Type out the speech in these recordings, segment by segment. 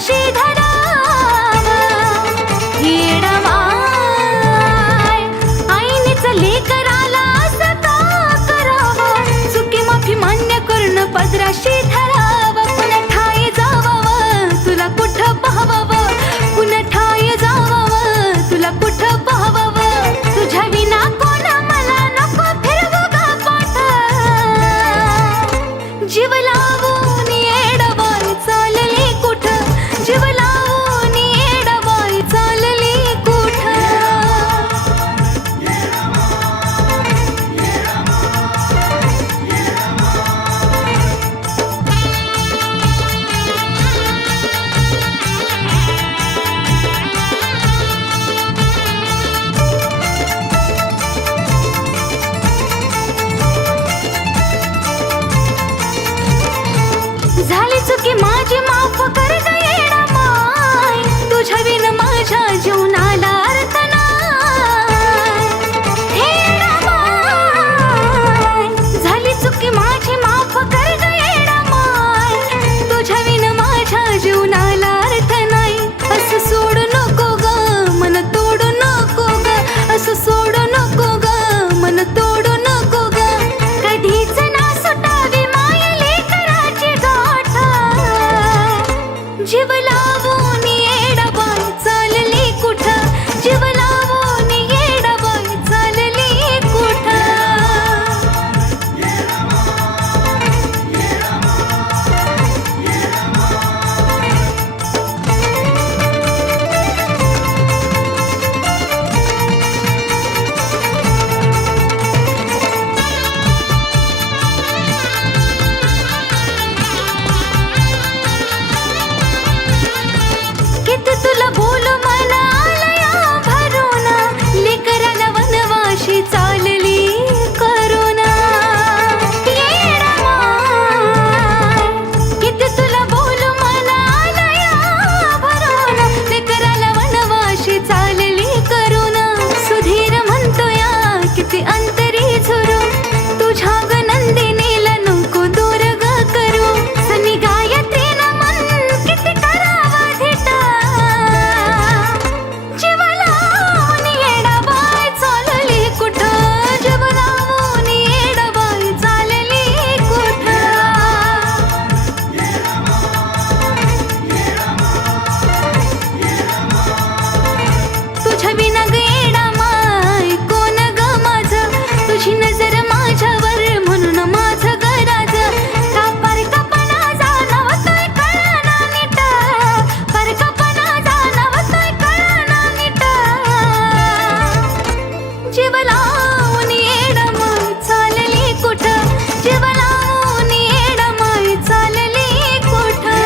पदराशी धराव येडवाय आईनेच लेकराला असं का करावं चुकी माफी मान्य करून पदराशी धराव पुन्हा ठाई जावावं तुला कुठं पाहावं पुन्हा ठाई जावावं तुला कुठं पाहावं तुझ्या विना कोण मला नको फिरवू गा पाठ जीव लावून येडवाय चालली कुठं जीव लावून येडवाय चालली कुठं झाली चुकी माझी माफ कर ग येडमाय तुझ्या विन माझ्या जीवनाला अर्थ नाय येडमाय झाली चुकी माझी माफ कर ग येडमाय तुझ्या विन माझ्या जीवनाला अर्थ नाही असं सोडू नको ग मन तोडू नको ग असं सोडू नको ग मन तोडू नको ग कधीच ना सुटावी माय लेकराची गाठ जीव लावून येडवाय चालली कुठं जीव लावून येडवाय चालली कुठं किती तुला बोलू मनालया भरून लेकराला वनवाशी चालली करुणा येडवाय किती तुला बोलू मनालया भरून लेकराला वनवाशी चालली करुणा सुधीर म्हणतोया किती अंतरी झुरू तुझ्या ग नंदिनीला नको दूर ग करू सनी गायत्रीनं मन किती करावं धिटा जीव लावून येडवाय चालली कुठं जीव लावून येडवाय चालली कुठं तुझ्या विना ग येडमाय कोण ग माझं तुझी नजर माझ्यावर म्हणून माझं गराज का परकपणा जाणवतोय कळना नीट परकपणा जाणवतोय कळना नीट जीव लावून येडमाय चालली कुठं जीव लावून येडमाय चालली कुठं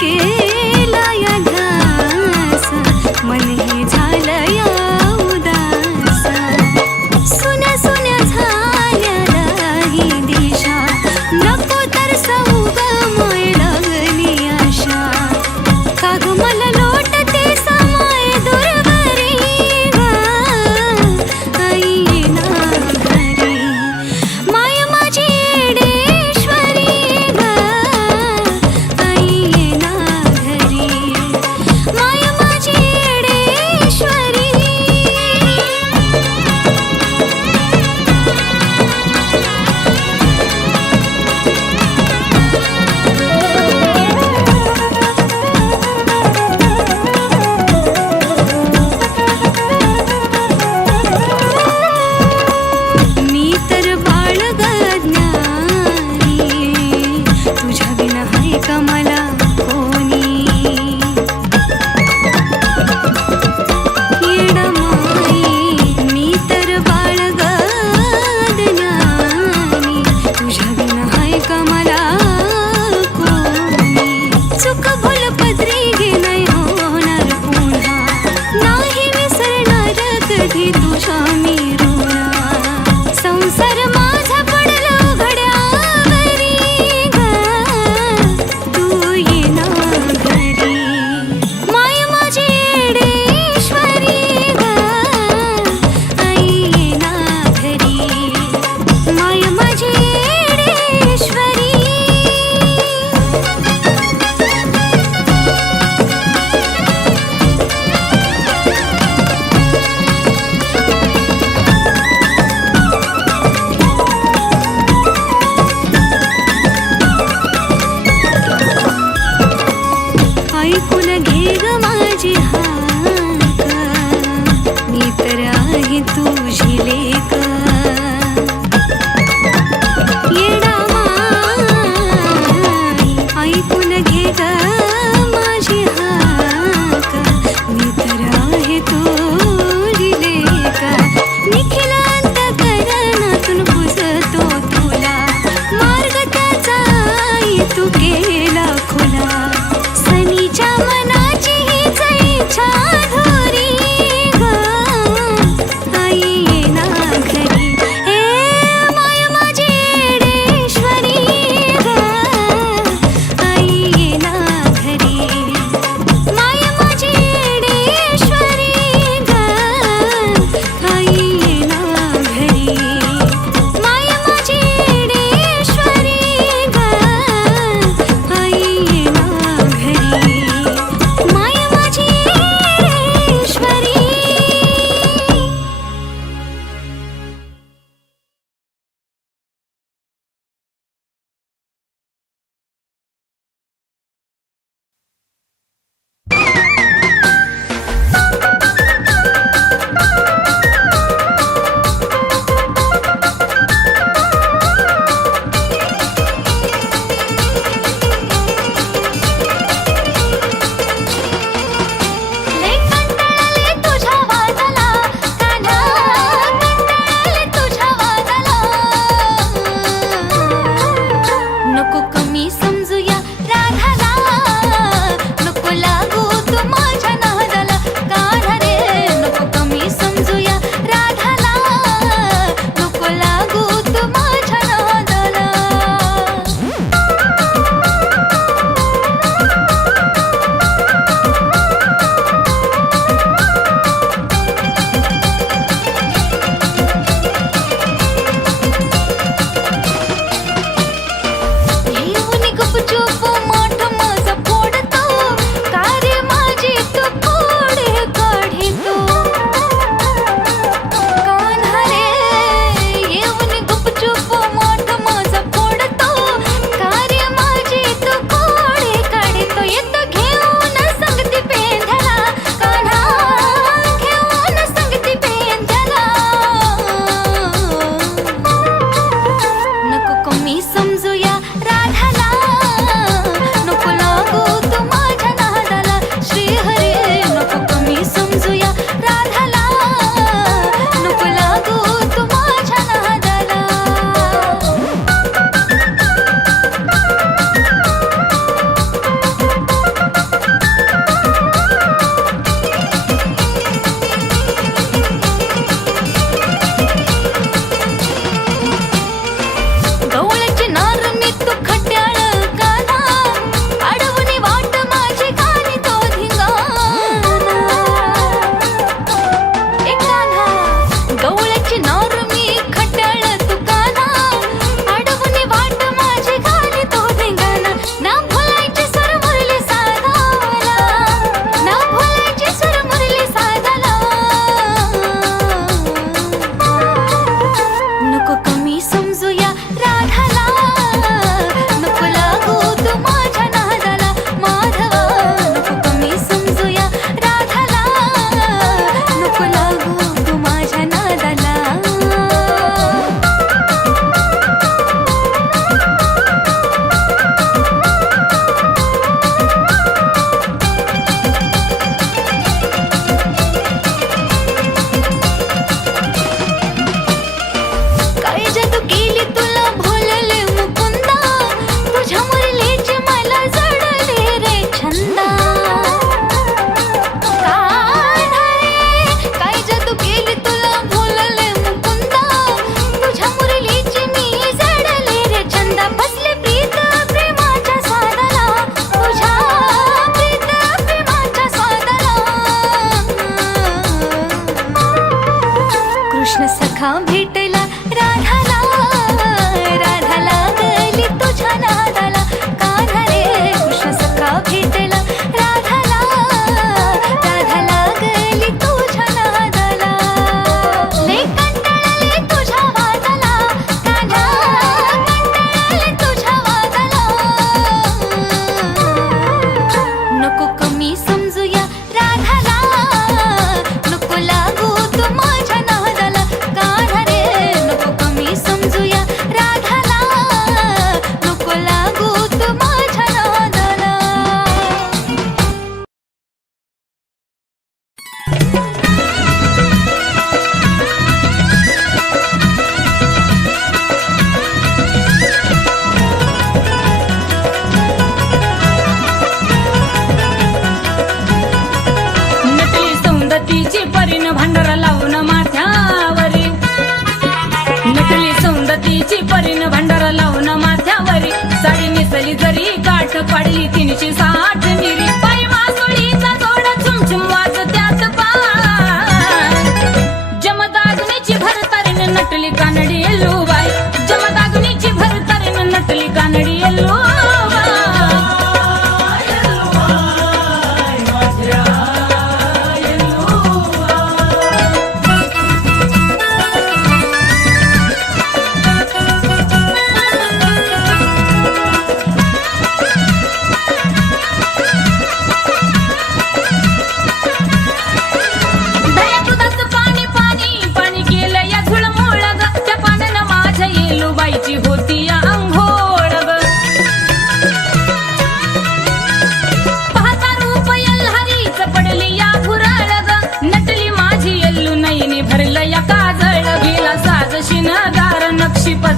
केला या ध्यास मन हे झालं या उदास सुन्या सुन्या झाल्या ही दिशा नको तर सौगमय लागली आशा काग मला लोटते समाय दुर्वरी ग आई ना घरी माय माझी येडेश्वरी ग आई ना घरी माय माझी येडेश्वरी मी तर बाळग ज्ञानी तुझ्या विना हाय का मला कोणी येडमाई मी तर बाळग ज्ञानी तुझ्या विना हाय का मला कोणी चुक भूल पदरी गे नाही होणार पुन्हा नाही विसरणार कधी तुझ्या मी ऋणा संसार माझा पडला घड्यावरी ग तू ये ना घरी माय माझी येडेश्वरी ग आई ये ना घरी माय माझी येडेश्वरी ऐकून घे ग माझी हाक मी तर आहे तुझी लेक येडा माई ऐकून घे ग माझी हाक मी तर आहे तुझी लेक निखिलांत करणातून पुसतो तुला मार्ग त्याचा आई तू केला खुला सनीच्या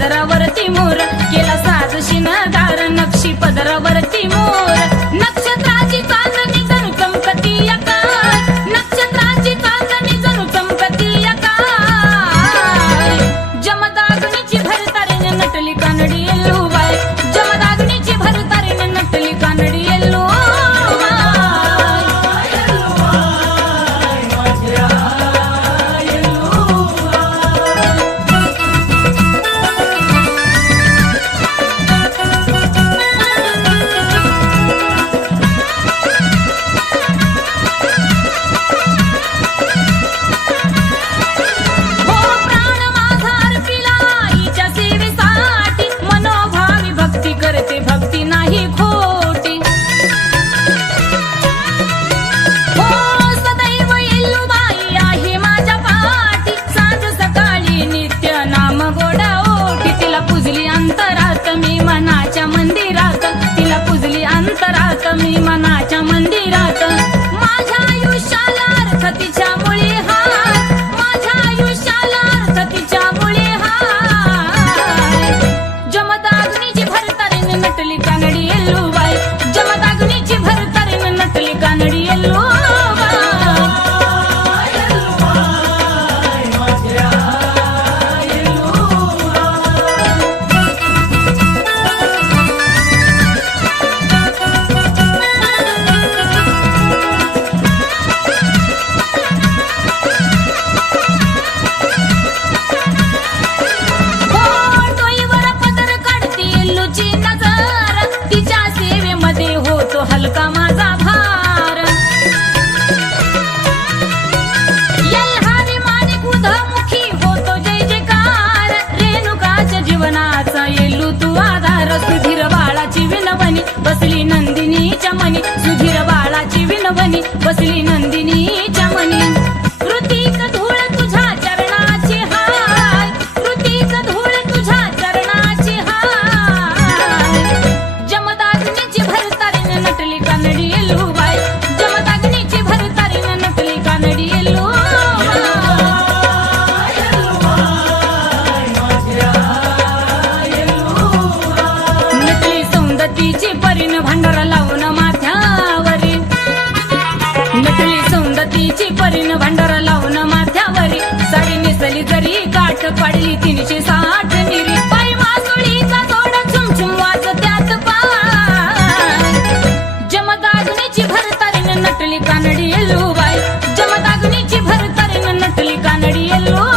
पदरावरती मोर केला साज शिनगार नक्षी पदरावरती मोर नक्षत्राची चांदणी जणू चमकती आकाश नक्षत्राची चांदणी जणू चमकती आकाश जमदाग्नीची भरतारीने नटली कानडी येल्लूबाई जमदाग्नीची भरतारीने नटली कानडी येल्लूबाई भक्ती नाही खोटी हो सदैव येल्लूबाई आहे माझ्या पाठी सांज सकाळी नित्य नाम गोडा ओठी तिला पुजली अंतरात मी मनाच्या मंदिरात तिला पुजली अंतरात मी मनाच्या मंदिरात माझ्या आयुष्याला अर्थ तिच्या मुळे हाय माझ्या आयुष्याला अर्थ तिच्या मुळे हाय जमदाग्नीची भरतारीने नटली कानडी येल्लूबाई जमदाग्नीची भरतारीने नटली कानडी येल्लूबाई हलका माझा भार यल्हारी माणिक उधमुखी होतो जय जयकार रेणुकाच्या जीवनाचा येल्लू तू आधार सुधीर बाळाची विनवणी बसली नंदिनीच्या मनी सुधीर बाळाची विनवणी बसली नंदिनीच्या मनी कृतिक धूळ तुझ्या चरणाची हाय कृतिक धूळ तुझ्या चरणाची हाय जमदाग्नीची भरतारीने नटली कानडी येल्लूबाई जमदाग्नीची भरतारीने नटली कानडी नटली सौंदतीची परीन भांडारा लावून माथ्यावरी नटली सौंदतीची परीन भांडारा लावून माथ्यावरी साडी नेसली जरी काठ पाडली 360 निरी पाय मासुळीचा जोड झुमझुम वाजत्यात पाय जमदाग्नीची भरतारीने नटली कानडी येल्लूबाई जमदाग्नीची भरतारीने नटली कानडी येल्लूबाई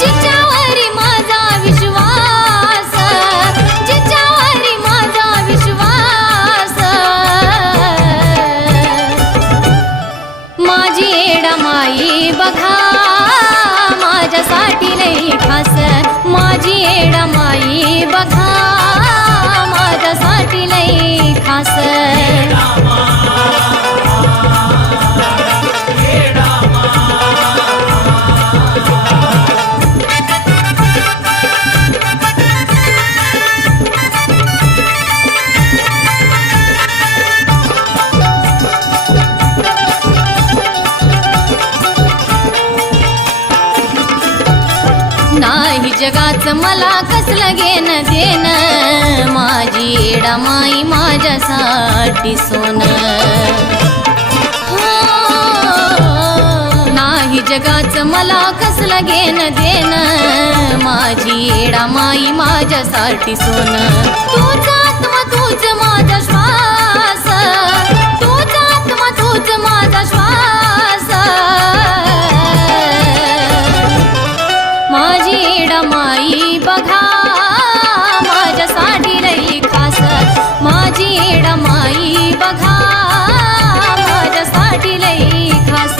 जिच्यावरी माझा विश्वास जिच्यावरी माझा विश्वास माझी येडमाई बघा माझ्यासाठी लई खास माझी येडमाई बघा माझ्यासाठी लई खास नाही जगाचं मला कसलं घेणं देणं माझी येडमाई माझ्यासाठी सोनं नाही जगाचं मला कसलं घेणं देणं माझी येडमाई माझ्यासाठी सोनं तूच आत्मा तूच माझा श्वास तूच आत्मा तूच माझा श्वास माझी येडमाई बघा माझ्यासाठी लई खास माझी येडमाई बघा माझ्यासाठी लई खास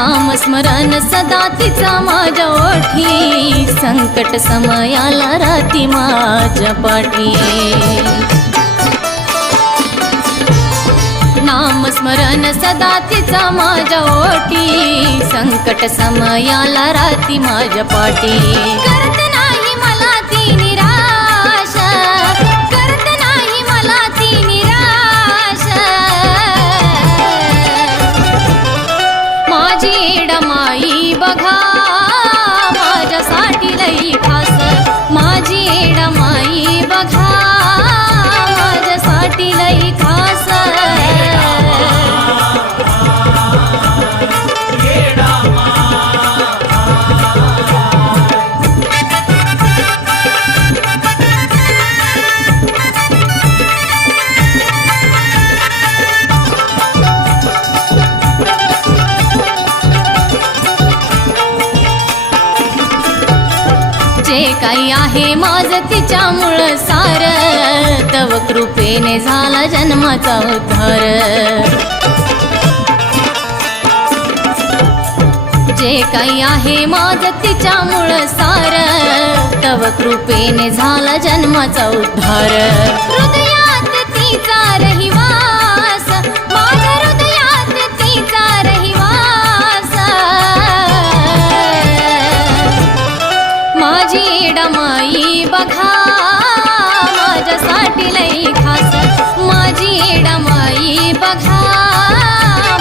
नामस्मरण सदा तिचा माझ्या ओठी, संकट समयाला राहती माझ्या पाठी. नामस्मरण सदा तिचा माझ्या ओठी, संकट समयाला राहती माझ्या पाठी. करत नाही मला ती निराश, करत नाही मला ती निराश. माझी एडमाई बघा माझ्यासाठी लई खास, माझी एडमाई बघा माझ्यासाठी लई खास. जे काही आहे माझं तिच्यामुळं सार, तव कृपेने झाला जन्माचा उद्धार. जे काही आहे माझं तिच्यामुळं सार, तव कृपेने झाला जन्माचा उद्धार. हृदयात तिचा रहिवास, माझ्या हृदयात तिचा रहिवास. माझी एडमाई बघा माझ्यासाठी लई खास, माझी एडमाई बघा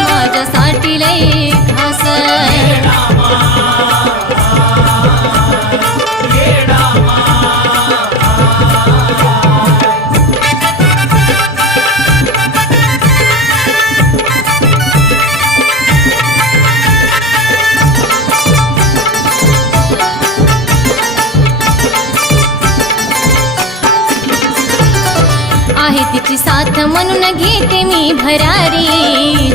माझ्यासाठी लई खास. आहे तिची साथ म्हणून घेते मी भरारी,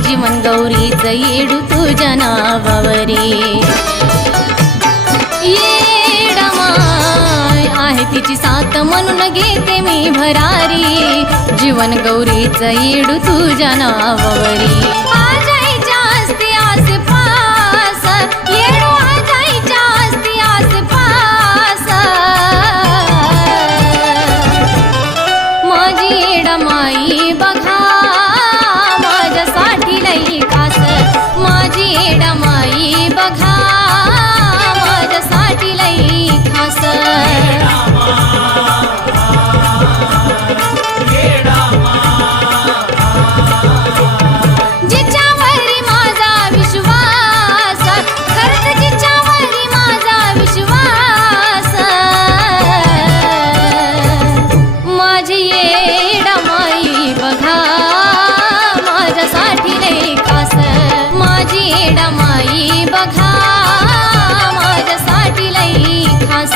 जीवन गौरीचं येडू तुझ्या नावावरी. येडमाय आहे तिची साथ म्हणून घेते मी भरारी, जीवन गौरीचं येडू तुझ्या नावावरी. आजाईच्या असते आसपास, येडू आजाईच्या असते आसपास. माझी एडमाई बघा माझ्यासाठी लई खास, माझी एडमाई बघा माझ्यासाठी लई खास. जिच्यावरी माझा विश्वास, खरंच जिच्यावरी माझा विश्वास. माझी एडमाई बघा माझ्यासाठी लई खास, माझी एडमाई बघा माझ्यासाठी लई खास.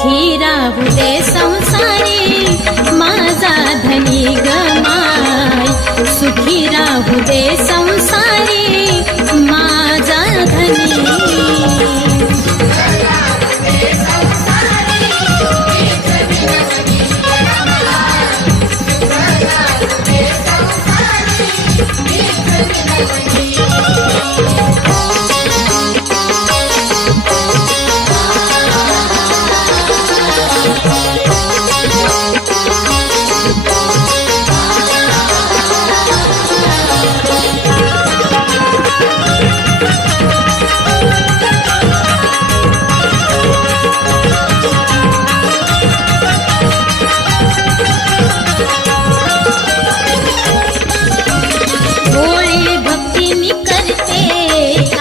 सुखी राहू दे संसारी माझा धनी गमाय, सुखी राहू दे संसारी माझा धनी. भोळी भक्ती मी करते,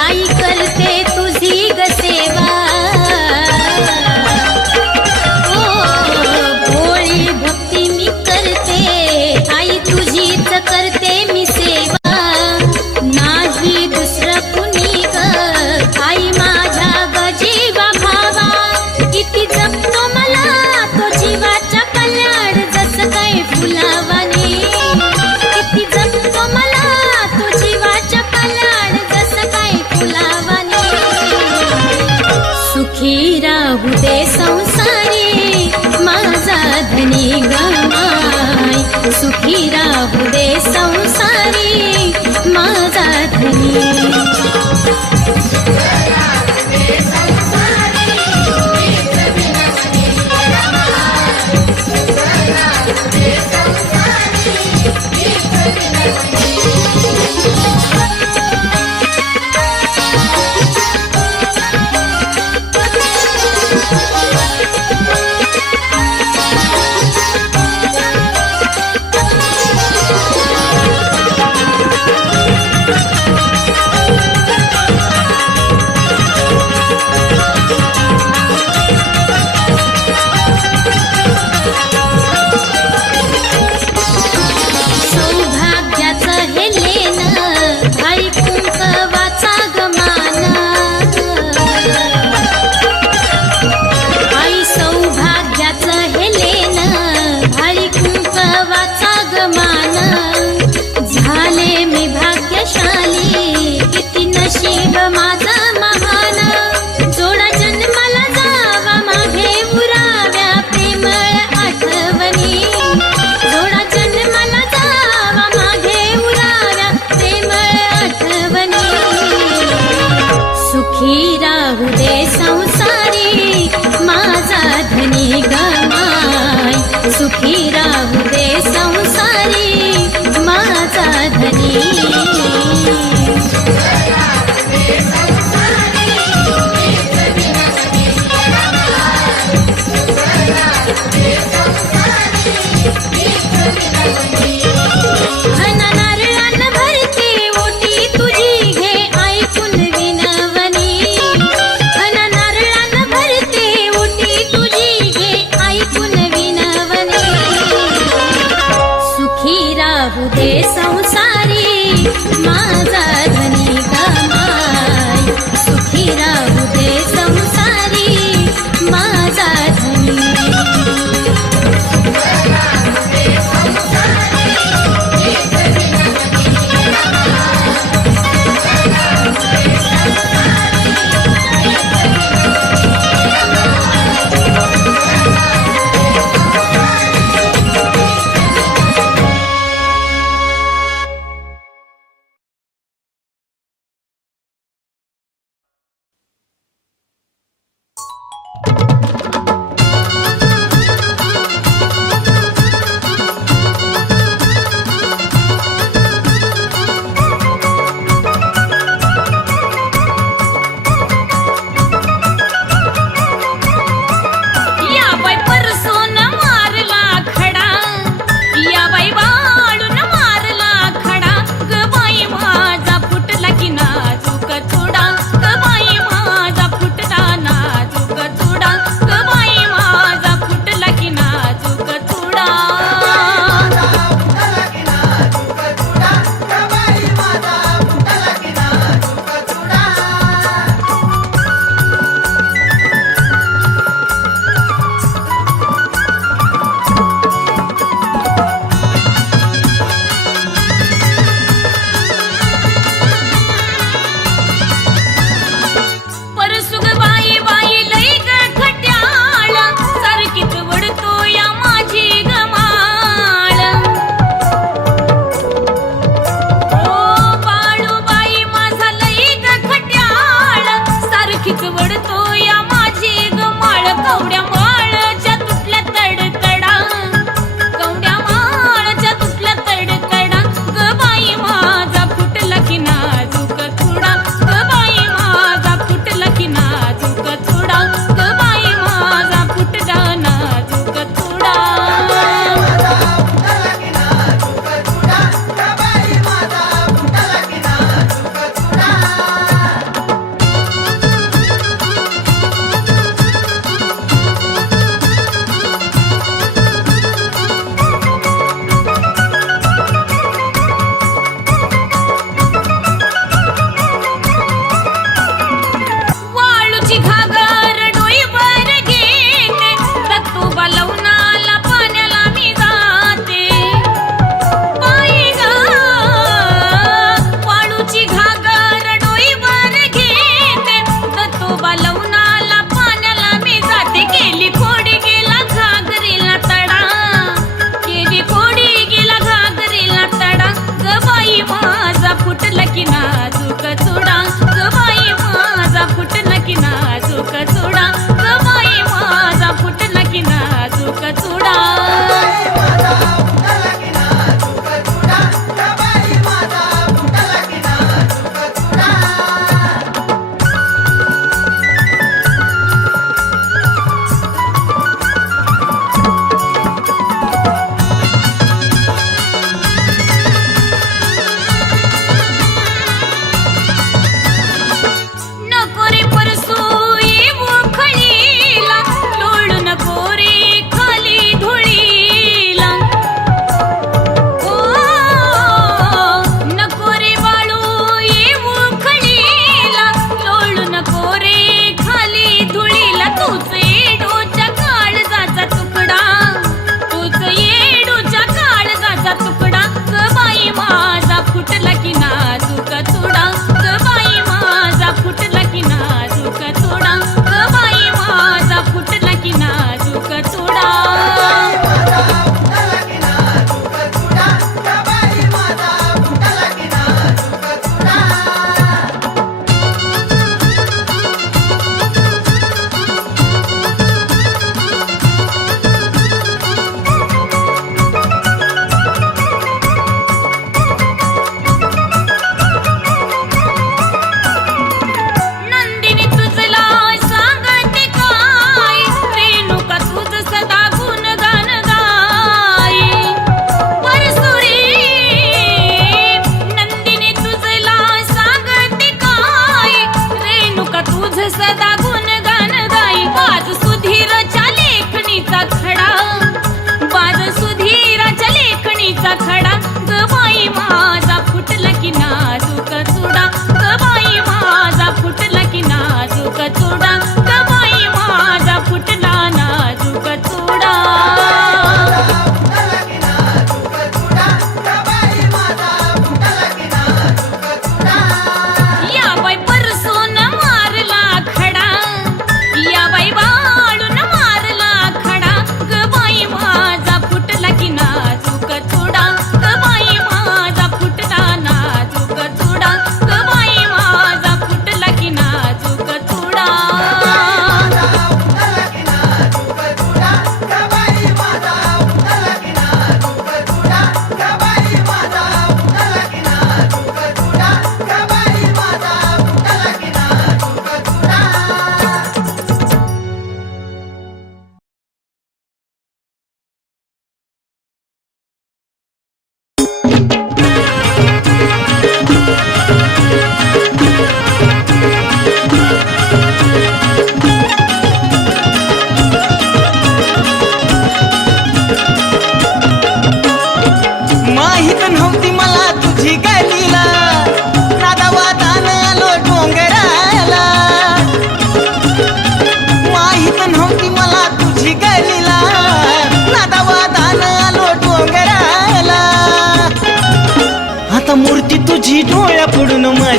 आई करते तुझी ग सेवा. ओ भोळी भक्ती मी करते, आई तुझीच करते मी सेवा. नाही दुसरं कुणी ग आई माझ्या ग जीवा भावा. किती जपतो मला तो जीवाच्या कल्याण जसं काय फुलावाने. किती जपतो मला तो जीवाच्या कल्याण जसं काय फुलावाने. सुखी राहू दे संसारी माझा धनी गमाय, सुखी राहू दे संसारी माझा धनी.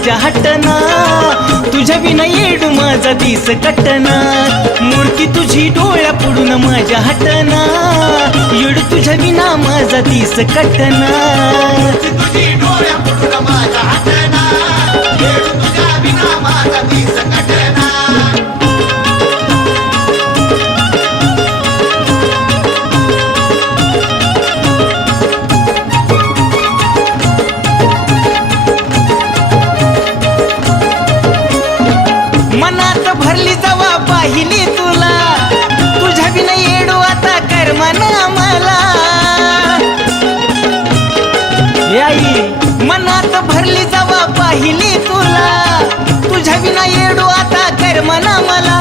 माझ्या हटना तुझ्या विना येडू माझा दिस कटना मूर्ती तुझी डोळ्या पुढून माझ्या हटना येडू तुझ्या विना माझा दिस कटना तुझी डोळ्या पुढून माझ्या हातना येडू तुझ्या विना माझा दिस कटना मनात भरली जवा पाहिली तुला तुझ्या बिना येडू आता कर्मना मला आई मनात भरली जवा पाहिली तुला तुझ्या बिना येडू आता कर्मना मला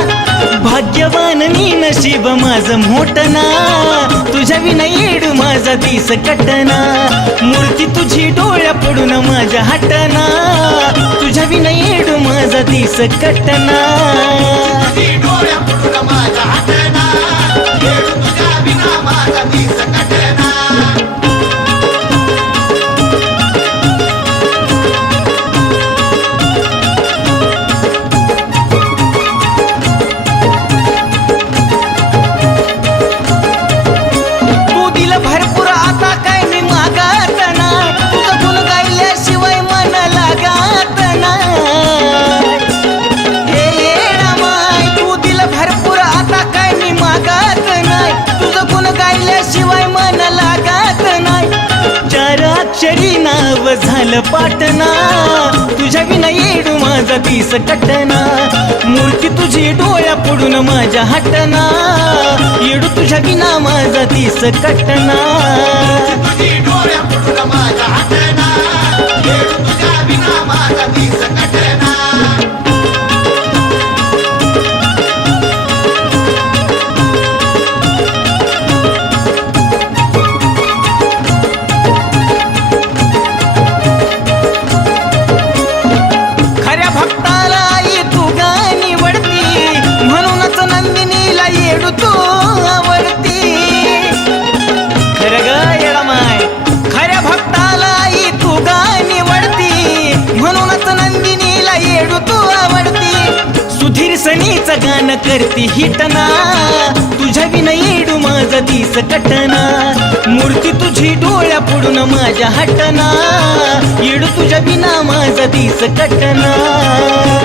भाग्यवान नी नशीब माझं मोठना तुझ्या विना येडू माझा दिस कटना मूर्ती तुझी डोळ्या पडून माझ्या हटना तुझ्या विना येडू माझा दिस कटना तुझी डोळ्या पुढून माझ्या हातना येडू तुझ्या विना माझा दिस कटना तू दिल भरपूर आता काय मी मागत नाही तुझं गुण गायल्याशिवाय मन लागत नाही हे येडामाय तू दिल भरपूर आता काय मी मागत नाही तुझं गुण गायल्याशिवाय मन लागत नाही चार अक्षरी नाव झालं पाटना तुझ्या विना येडू माझा दिस कटना मूर्ती तुझी डोळ्या पुढून माझ्या हटना येडू तुझ्या विना माझा दिस कटना तुझी डोळ्या पुढून माझ्या हातना येडू तुझ्या विना माझा दिस कटना खऱ्या भक्ताला आई तू गाणी वडती म्हणूनच नंदिनीला येडू तू आवडती खरं ग येडामाय खऱ्या भक्ताला आई तू गाणी वडती म्हणूनच नंदिनीला येडू तू आवडती सुधीर सनीचं गाणं करती हिटना तुझ्या विना येडू माझा दिस कटना मूर्ती तुझी डोळ्या पुढून माझ्या हटना येडू तुझ्या विना माझा दिस कटना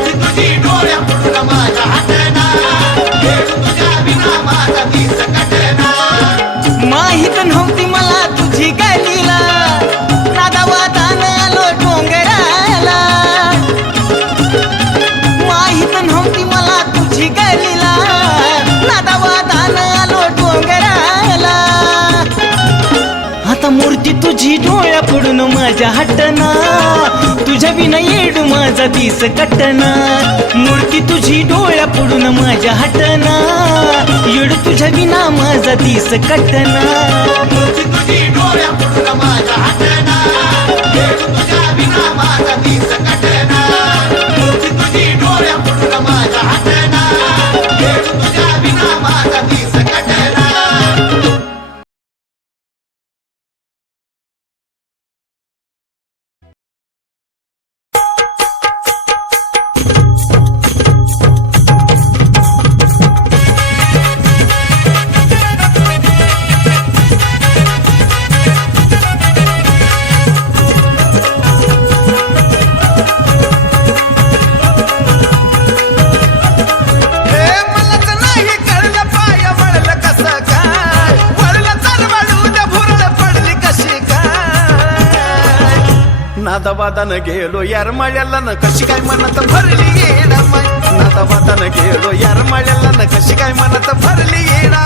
तुझी डोळ्या पुढून माझ्या हातना येडू तुझ्या विना माझा दिस कटना माहित नव्हती मला तुझी गालीला नादावादानं आलो डोंगराला माहित नव्हती मला तुझी गालीला नादावादानं आलो डोंगराला आता मूर्ती तुझी डोळ्या पडून माझ्या हटना तुझ्या विना येडू माझा दिस कटना मूर्ती तुझी डोळ्या पडून माझ्या हटना येडू तुझ्या विना माझा दिस कटना तुझी डोळ्या पुढून माझ्या हातना येडू तुझ्या विना माझा दिस कटना तुझी डोळ्या पुढून माझ्या हातना येडू तुझ्या विना माझा दिस कटना नादावादानं गेलो यार माळ्याला न कशी काय मनात भरली येडा माय नादावादानं गेलो यार माळ्याला न कशी काय मनात भरली येडा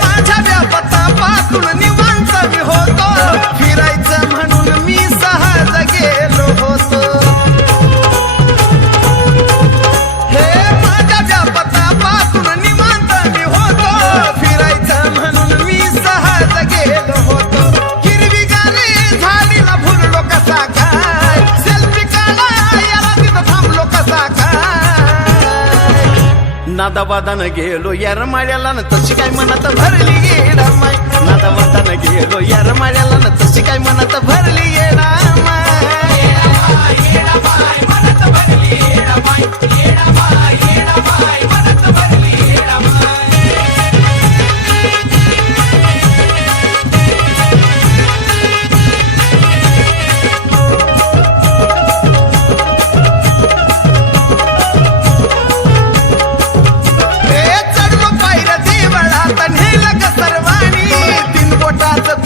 माझ्या व्यापतापातून निवांत मी होतो फिरायचं म्हणून मी सहज गेलो होतो नादाबादान गेलो येरमाळ्याला न तशी काय मनात भरली येडामाय नादाबादान गेलो येरमाळ्याला न तशी काय मनात भरली येडामाय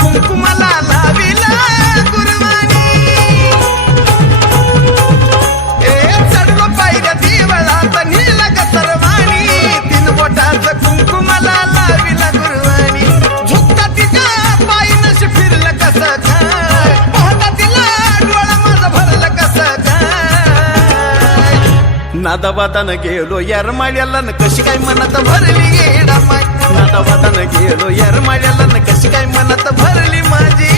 कुंकुमाला लाविला गुरुवाणी चढलो पायऱ्या देवळात नेला ग सर्वाणी 3 बोटाचं कुंकुमाला लाविला गुरुवाणी झुकता तिच्या पायीनच फिरलं कसं काय पाहता तिला डोळा माझं भरलं कसं काय नादाबादान गेलो येरमाळ्याला न कशी काय मनात भरली येडामाय नादाबादान गेलो येरमाळ्याला न कशी काय मनात भरली माझी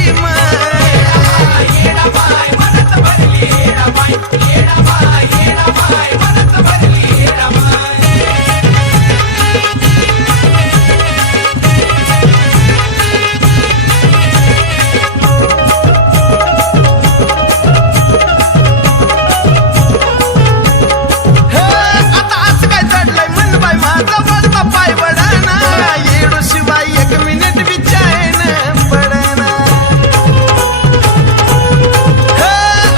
आता असं काय चढलंय मन बाय माझा वळता पाय वडाना येडू शिवाय 1 मिनिट विचायन पडना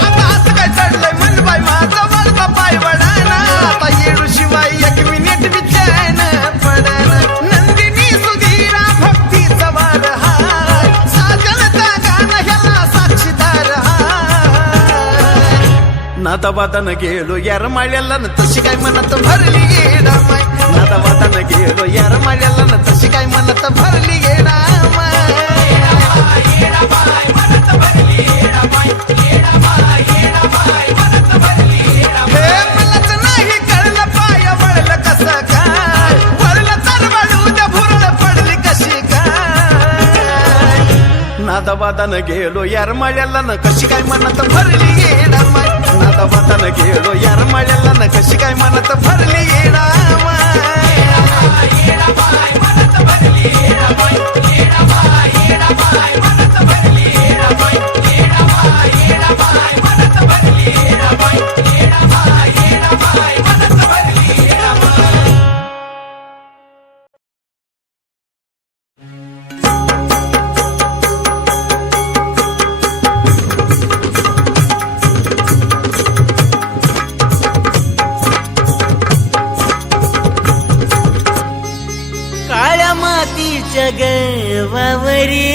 आता असं काय चढलंय मन बाय माझा वळता पाय वडाना आता येडू शिवाय 1 मिनिट विचायन पडना नंदिनी सुधीरा भक्तीचा वार हाय साजनचा गाणं ह्याला साक्षीदार हाय नादाबादान गेलो येरमाळ्याला न तशी काय मनात भरली येडामाय नादाबादान गेलो येरमाळ्याला न तशी काय मनात भरली येडामाय हे मलाच नाही कळलं पाय वळलं कसं काय वळलं तर वळू द्या भुरळ पडली कशी काय नादाबादान गेलो येरमाळ्याला न कशी काय मनात भरली येडामाय नादाबादान गेलो येरमाळ्याला न कशी काय मनात भरली येडामाय काळ्या मातीच्या गवावरी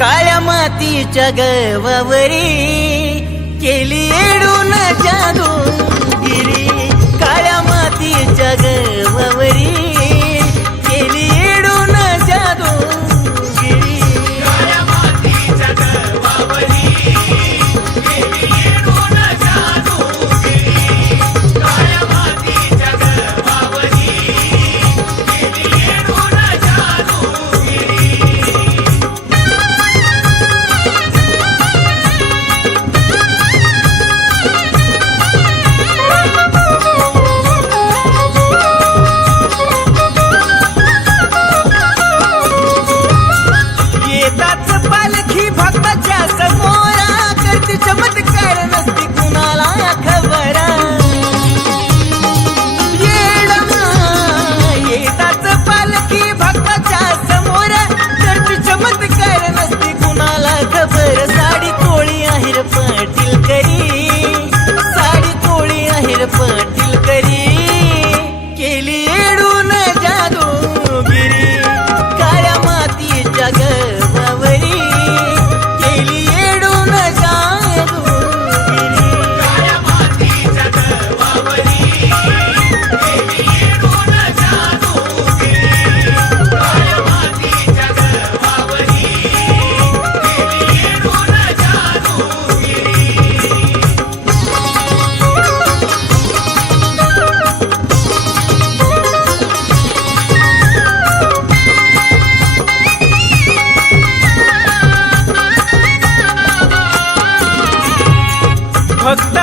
काळ्या मातीच्या गवावरी केली येडून जादूगिरी काळ्या मातीच्या गवावरी केली येडून जादूगिरी येताच पालखी भक्ताच्या समोरा करते चमत्कार नसती कुणाला खबरा येताच पालखी भक्ताच्या समोरा करते चमत्कार नसती कुणाला खबर साडी कोळी आहेर पाटील करी साडी कोळी आहेर पाटील करी केली येडून जादूगिरी काळ्या मातीच्या गवावरी केली येडून जादूगिरी भक्त